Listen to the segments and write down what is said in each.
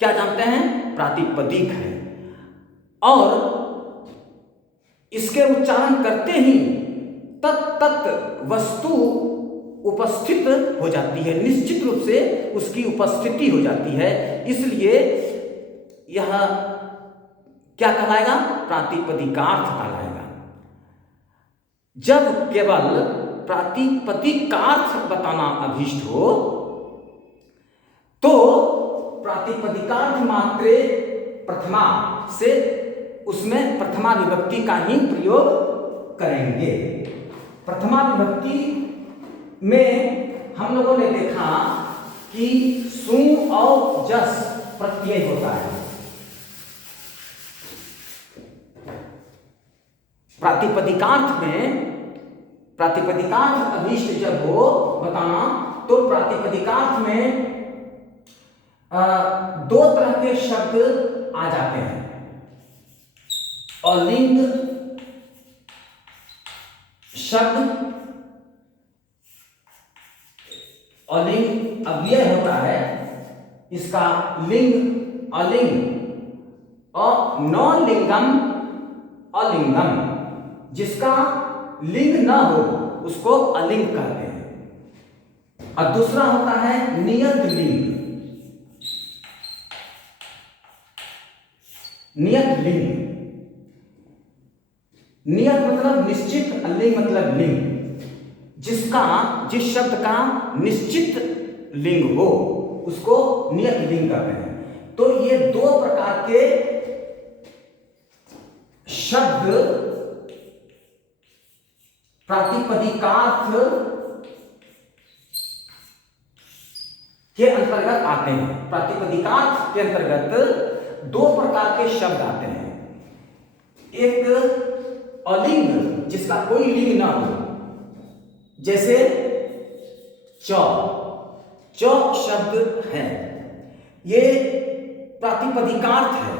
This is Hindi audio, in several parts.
क्या जानते हैं? प्रातिपदिक है। और इसके उच्चारण करते ही तत् वस्तु उपस्थित हो जाती है, निश्चित रूप से उसकी उपस्थिति हो जाती है। इसलिए यह क्या कहलाएगा? प्रातिपदिकार्थ कहलाएगा। जब केवल प्रातिपदिकार्थ बताना अभीष्ट हो तो प्रातिपदिकार्थ मात्रे प्रथमा से उसमें प्रथमा विभक्ति का ही प्रयोग करेंगे। प्रथमा विभक्ति में हम लोगों ने देखा कि सु और जस प्रत्यय होता है। प्रातिपदिकार्थ में प्रातिपदिकार्थ अभीष्ट जब हो बताना तो प्रातिपदिकार्थ में दो तरह के शब्द आ जाते हैं। अलिंग शब्द, अलिंग अव्यय होता है, इसका लिंग अलिंग और नलिंगम अलिंगम, जिसका लिंग न हो उसको अलिंग कहते हैं। और दूसरा होता है नियत लिंग। नियत लिंग, नियत मतलब निश्चित, अलिंग मतलब लिंग। जिस शब्द का निश्चित लिंग हो उसको नियत लिंग कहते हैं। तो ये दो प्रकार के शब्द प्रातिपदिकार्थ के अंतर्गत आते हैं। प्रातिपदिकार्थ के अंतर्गत दो प्रकार के शब्द आते हैं। एक अलिंग जिसका कोई लिंग ना हो, जैसे च शब्द है, ये प्रातिपदिकार्थ है।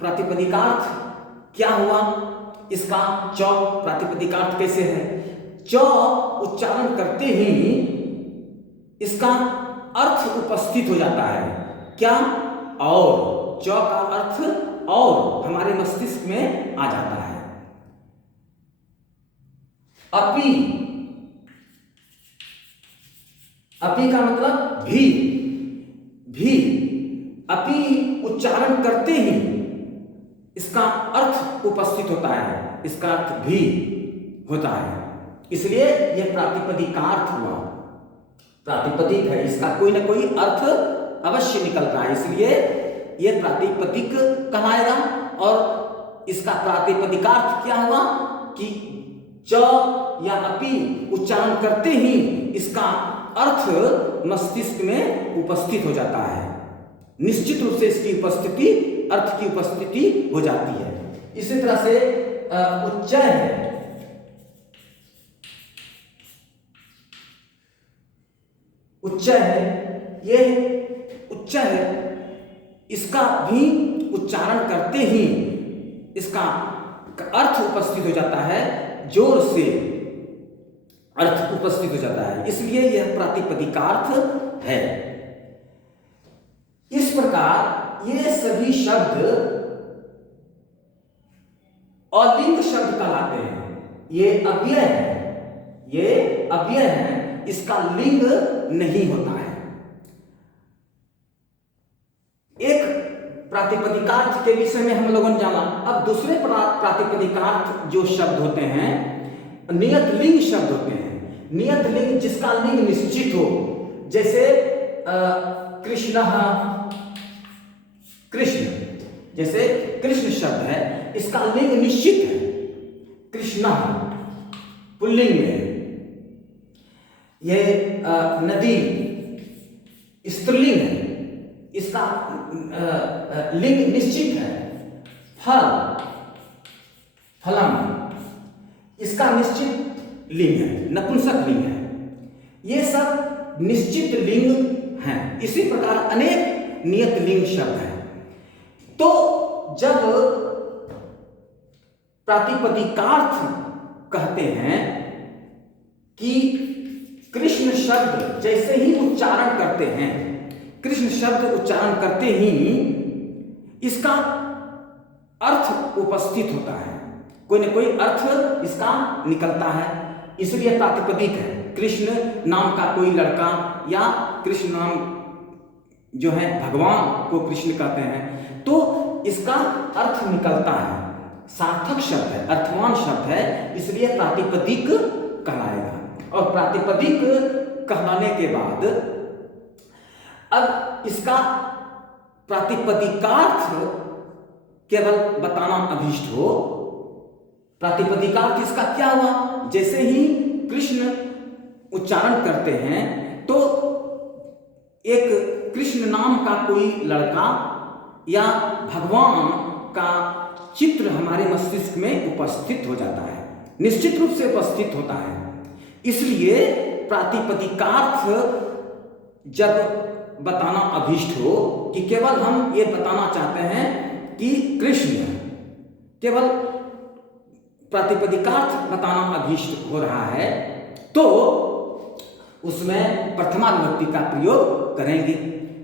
प्रातिपदिकार्थ क्या हुआ? इसका च प्रातिपदिकार्थ कैसे है? च उच्चारण करते ही इसका अर्थ उपस्थित हो जाता है। क्या? और। च का अर्थ और हमारे मस्तिष्क में आ जाता है। अपि, अपि का मतलब भी। अपि उच्चारण करते ही इसका अर्थ उपस्थित होता है, इसका अर्थ भी होता है, इसलिए यह प्रातिपदिकार्थ हुआ। प्रातिपदिक है, इसका कोई ना कोई अर्थ अवश्य निकल रहा है, इसलिए यह प्रातिपदिक कहलाएगा। और इसका प्रातिपदिकार्थ क्या हुआ कि च या अपि उच्चारण करते ही इसका अर्थ मस्तिष्क में उपस्थित हो जाता है, निश्चित रूप से इसकी उपस्थिति, अर्थ की उपस्थिति हो जाती है। इसी तरह से उच्चय है। उच्चय है, ये उच्चय है, इसका भी उच्चारण करते ही इसका अर्थ उपस्थित हो जाता है, जोर से अर्थ उपस्थित हो जाता है, इसलिए यह प्रातिपदिकार्थ है। इस प्रकार ये सभी शब्द अलिंग शब्द कहलाते हैं। ये अव्यय है, ये अव्यय है, इसका लिंग नहीं होता है। एक प्रातिपदिकार्थ के विषय में हम लोगों ने जाना। अब दूसरे प्रातिपदिकार्थ जो शब्द होते हैं नियत लिंग शब्द होते हैं। नियत लिंग जिसका लिंग निश्चित हो, जैसे कृष्ण, कृष्ण, जैसे कृष्ण शब्द है, इसका लिंग निश्चित है, कृष्णा पुल्लिंग में। ये नदी स्त्रीलिंग है, इसका लिंग निश्चित है। फल, फलम, इसका निश्चित लिंग है, नपुंसक लिंग है। ये सब निश्चित लिंग हैं। इसी प्रकार अनेक नियत लिंग शब्द हैं। तो जब प्रातिपदिकार्थ कहते हैं कि कृष्ण शब्द जैसे ही उच्चारण करते हैं, कृष्ण शब्द उच्चारण करते ही इसका अर्थ उपस्थित होता है, कोई न कोई अर्थ इसका निकलता है, इसलिए प्रातिपदिक है। कृष्ण नाम का कोई लड़का या कृष्ण नाम जो है भगवान को कृष्ण कहते हैं, तो इसका अर्थ निकलता है, सार्थक शब्द है, अर्थवान शब्द है, इसलिए प्रातिपदिक कहलाएगा। और प्रातिपदिक कहलाने के बाद अब इसका प्रातिपदिकार्थ केवल बताना अभीष्ट हो। प्रातिपदिकार्थ इसका क्या हुआ? जैसे ही कृष्ण उच्चारण करते हैं तो एक कृष्ण नाम का कोई लड़का या भगवान का चित्र हमारे मस्तिष्क में उपस्थित हो जाता है, निश्चित रूप से उपस्थित होता है। इसलिए प्रातिपदिकार्थ जब बताना अभीष्ट हो कि केवल हम ये बताना चाहते हैं कि कृष्ण, केवल प्रातिपदिकार्थ बताना अभीष्ट हो रहा है, तो उसमें प्रथमा विभक्ति का प्रयोग करेंगे।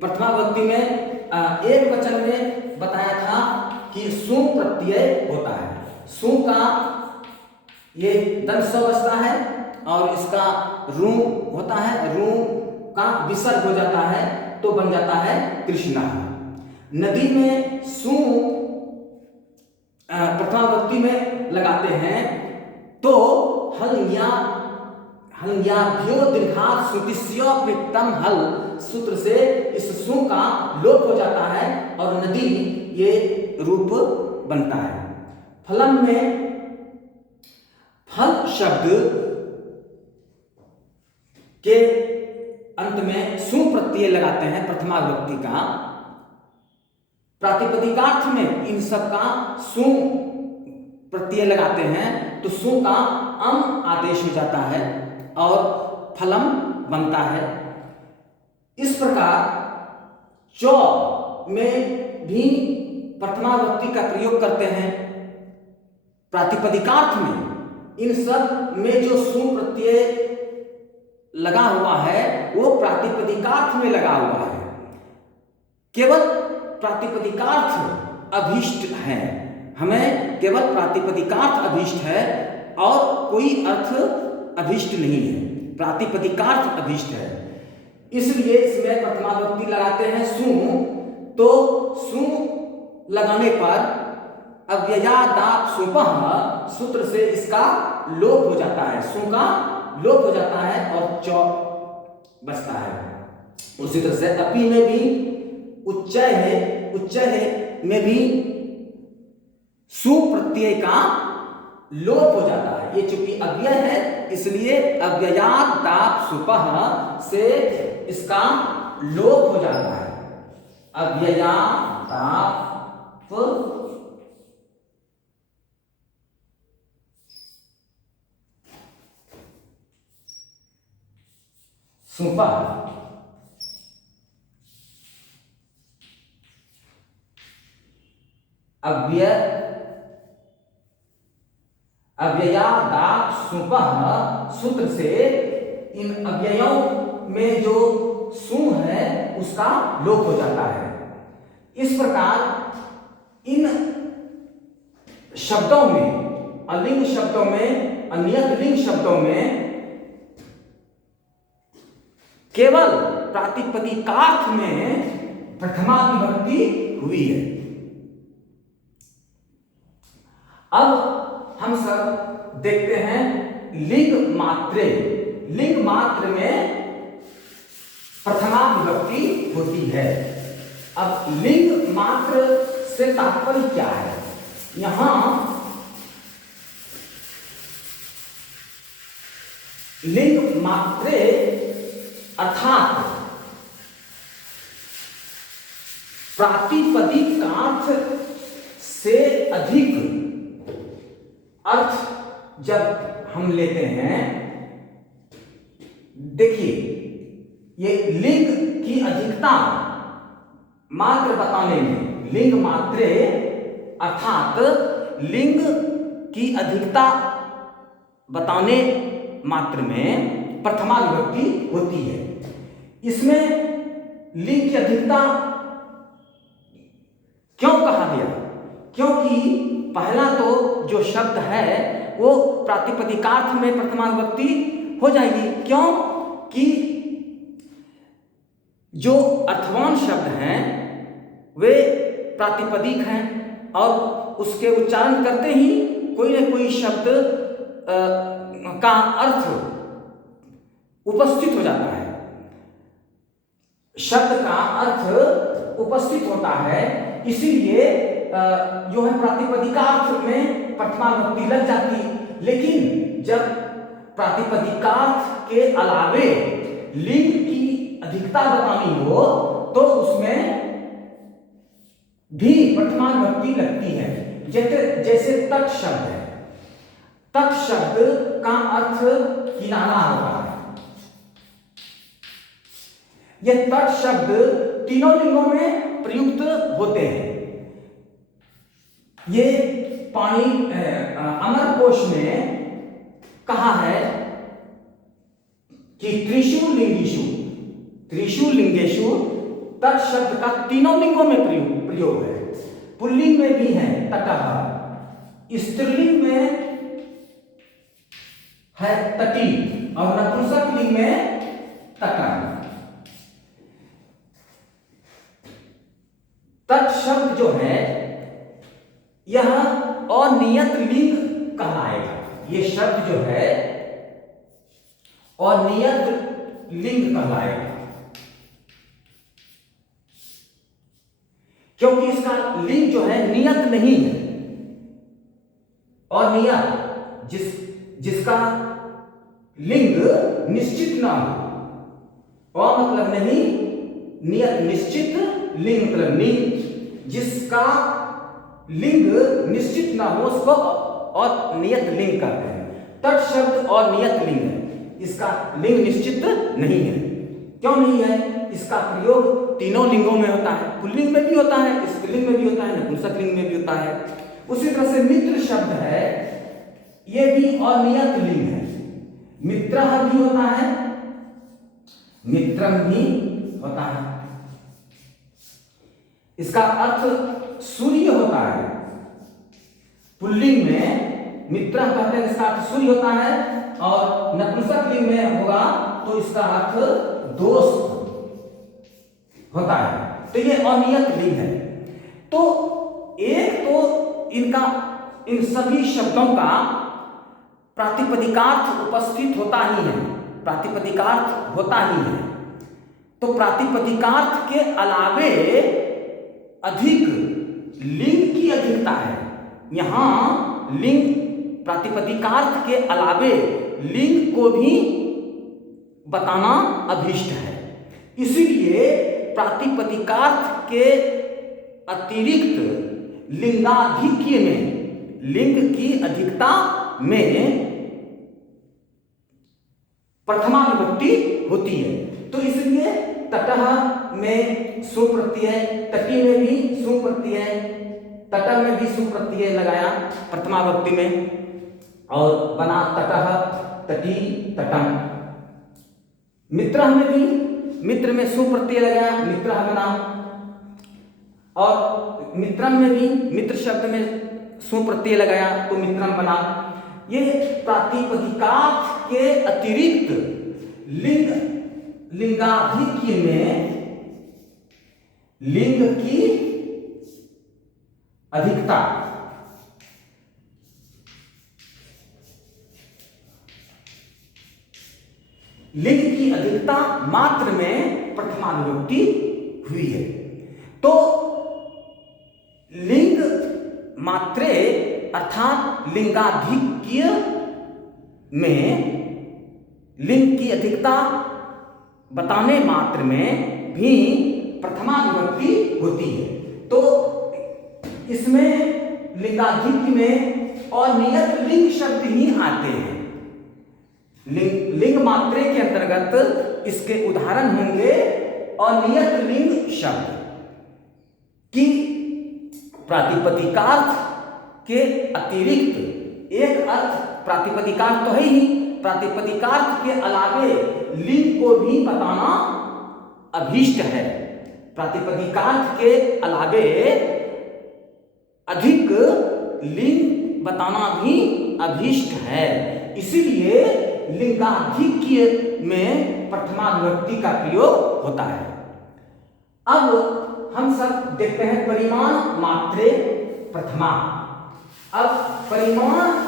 प्रथमा विभक्ति में एक वचन में बताया था कि सु प्रत्यय होता है, सु का ये दंत स बचता है और इसका रू होता है, रू का विसर्ग हो जाता है तो बन जाता है कृष्णा। नदी में सु प्रथमा विभक्ति में लगाते हैं तो हल्याभ्यो दीर्घात् श्रुतिस्यो प्रीतम हल सूत्र से इस सु का लोप हो जाता है और नदी ये रूप बनता है। फलम में फल शब्द के अंत में सु प्रत्यय लगाते हैं प्रथमा विभक्ति का। प्रातिपदिकार्थ में इन सब का सु प्रत्यय लगाते हैं तो सु का अम आदेश हो जाता है और फलम बनता है। इस प्रकार चौ में भी प्रथमा विभक्ति का प्रयोग करते हैं। प्रातिपदिकार्थ में इन सब में जो सु प्रत्यय लगा हुआ है वो प्रातिपदिकार्थ में लगा हुआ है, केवल प्रातिपदिकार्थ अभीष्ट है, हमें केवल प्रातिपदिकार्थ अभीष्ट है और कोई अर्थ अभीष्ट नहीं है, प्रातिपदिकार्थ अभीष्ट है। इसलिए इसमें प्रथमा विभक्ति लगाते हैं सु, तो सु लगाने पर अव्ययादाप सुपः सूत्र से इसका लोप हो जाता है, सु का लोप हो जाता है और चौ बचता है। उसी तरह से अपी में भी उच्चय है, उच्चय है में भी सु प्रत्यय का लोप हो जाता है। ये चूंकि अव्यय है इसलिए अव्ययात् दाप सुपः से इसका लोप हो जाता है। अव्ययात् दाप सुपः अव्ययादाप सुपः सूत्र से इन अव्ययों में जो सु है उसका लोप हो जाता है। इस प्रकार इन शब्दों में, अलिंग शब्दों में, अनियत लिंग शब्दों में केवल प्रातिपदिकार्थ में प्रथमा विभक्ति हुई है। अब हम सब देखते हैं लिंग मात्रे। लिंग मात्र में प्रथमा विभक्ति होती है। अब लिंग मात्र से तात्पर्य क्या है? यहां लिंग मात्रे अर्थात प्रातिपदिकार्थ से अधिक अर्थ जब हम लेते हैं, देखिए ये लिंग की अधिकता मात्र बताने में, लिंग मात्रे अर्थात लिंग की अधिकता बताने मात्र में प्रथमा विभक्ति होती है। इसमें लिंग की अधिकता क्यों कहा गया? क्योंकि पहला तो जो शब्द है वो प्रातिपदिकार्थ में प्रथमा विभक्ति हो जाएगी। क्यों कि जो अर्थवान शब्द हैं वे प्रातिपदिक हैं और उसके उच्चारण करते ही कोई न कोई शब्द का अर्थ उपस्थित हो जाता है, शब्द का अर्थ उपस्थित होता है। इसीलिए जो है प्रातिपदिकार्थ में प्रथमा विभक्ति लग जाती। लेकिन जब प्रातिपदिकार्थ के अलावे लिंग की अधिकता बतानी हो तो उसमें भी प्रथमा विभक्ति लगती है। जैसे तट शब्द है, तट शब्द का अर्थ किनारा होता है। यह तट शब्द तीनों लिंगों में प्रयुक्त होते हैं। ये पाणी अमरकोश में कहा है कि त्रिषु लिंगेषु तट शब्द का तीनों लिंगों में प्रयोग है। पुल्लिंग में भी है तटः, स्त्रीलिंग में है तटी और नपुंसक लिंग में तटः। तट शब्द जो है यह अनियत लिंग कहलाएगा। यह शब्द जो है अनियत लिंग कहलाएगा क्योंकि इसका लिंग जो है नियत नहीं है। अनियत जिसका लिंग निश्चित ना हो। मतलब नहीं, नियत निश्चित, लिंग मतलब नहीं। जिसका लिंग निश्चित ना हो उसको और नियत लिंग कहते हैं। तट शब्द और नियत लिंग है, इसका लिंग निश्चित नहीं है। क्यों नहीं है? इसका प्रयोग तीनों लिंगों में होता है। पुल्लिंग में भी होता है, स्त्रीलिंग में भी होता है, नपुंसक लिंग में भी होता है। उसी तरह से मित्र शब्द है, यह भी अनियत लिंग है। मित्रः भी होता है, मित्रम भी होता है। इसका अर्थ सूर्य होता है। पुल्लिंग में मित्र कहते हैं, इसका अर्थ सूर्य होता है। और नपुंसक लिंग में होगा तो इसका अर्थ दोस्त होता है। तो ये अनियत लिंग है। तो एक तो इन सभी शब्दों का प्रातिपदिकार्थ उपस्थित होता ही है, प्रातिपदिकार्थ होता ही है। तो प्रातिपदिकार्थ के अलावे अधिक लिंग की अधिकता है। यहां लिंग प्रातिपदिकार्थ के अलावे लिंग को भी बताना अभीष्ट है। इसीलिए प्रातिपदिकार्थ के अतिरिक्त लिंगाधिक्य में, लिंग की अधिकता में प्रथमा विभक्ति होती है। तो इसलिए तटः में सु प्रत्यय, तटी में भी सु प्रत्यय, तटः में भी सु प्रत्यय लगाया प्रथमा विभक्ति में और बना तटः, तटी, तटम। मित्रः में भी, मित्र में सु प्रत्यय लगाया, मित्रः बना। और मित्रम में भी मित्र शब्द में सु प्रत्यय लगाया तो मित्रम बना। ये प्रातिपदिकार्थ के अतिरिक्त लिंगाधिक्य में लिंग की अधिकता, लिंग की अधिकता मात्र में प्रथमा विभक्ति हुई है। तो लिंग मात्रे अर्थात लिंगाधिक्य में लिंग की अधिकता बताने मात्र में भी प्रथमा विभक्ति होती है। तो इसमें लिंगाधिक्य में अनियत लिंग शब्द ही आते हैं। लिंग मात्रे के अंतर्गत इसके उदाहरण होंगे अनियत लिंग शब्द की प्रातिपदिकार्थ के अतिरिक्त एक अर्थ, प्रातिपदिकार्थ तो है ही, प्रातिपदिकार्थ के अलावे लिंग को भी बताना अभीष्ट है। प्रातिपदिकार्थ के अलावे अधिक लिंग बताना भी अभीष्ट है। इसीलिए लिंगाधिक्य में प्रथमा विभक्ति का प्रयोग होता है। अब हम सब देखते हैं परिमाण मात्रे प्रथमा। अब परिमाण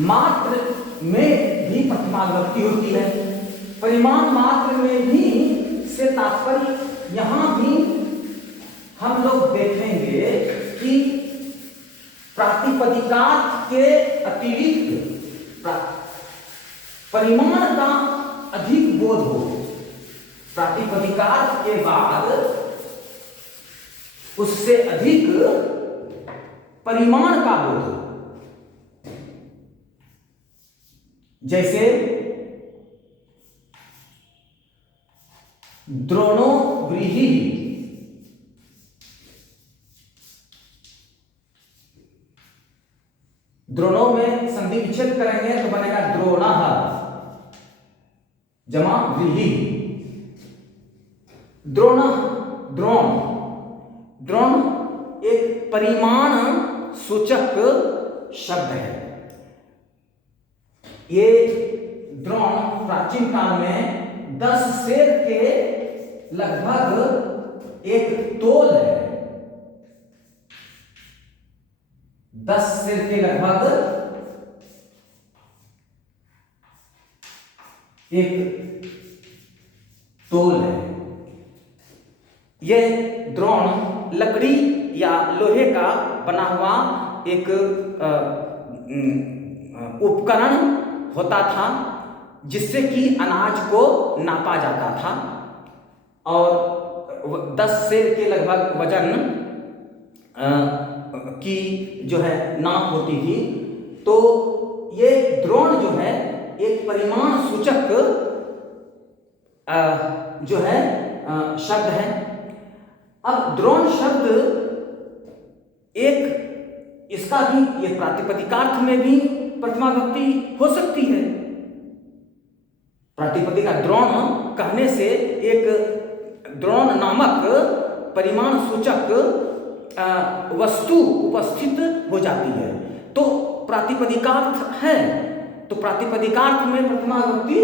मात्र में भी प्रथमा विभक्ति होती है। परिमाण मात्र में भी से तात्पर्य यहां भी हम लोग देखेंगे कि प्रातिपदिकार्थ के अतिरिक्त परिमाण का अधिक बोध हो। प्रातिपदिकार्थ के बाद उससे अधिक परिमाण का बोध हो। जैसे द्रोणो व्रीहि, द्रोणों में संधि विच्छेद करेंगे तो बनेगा द्रोणः जमा व्रीहि। द्रोण, द्रोण, द्रोण एक परिमाण सूचक शब्द है। ये द्रोण प्राचीन काल में 10 सेर के लगभग एक तोल है। 10 सेर के लगभग एक तोल है। यह द्रोण लकड़ी या लोहे का बना हुआ एक उपकरण होता था जिससे कि अनाज को नापा जाता था और 10 सेर के लगभग वजन की जो है नाप होती थी। तो ये द्रोण जो है एक परिमाण सूचक जो है शब्द है। अब द्रोण शब्द एक इसका भी ये प्रातिपदिकार्थ में भी प्रथमा विभक्ति हो सकती है। प्रातिपदिक का द्रोण कहने से एक द्रोण नामक परिमाण सूचक वस्तु उपस्थित हो जाती है। तो प्रातिपदिकार्थ है, तो प्रातिपदिकार्थ में प्रथमा विभक्ति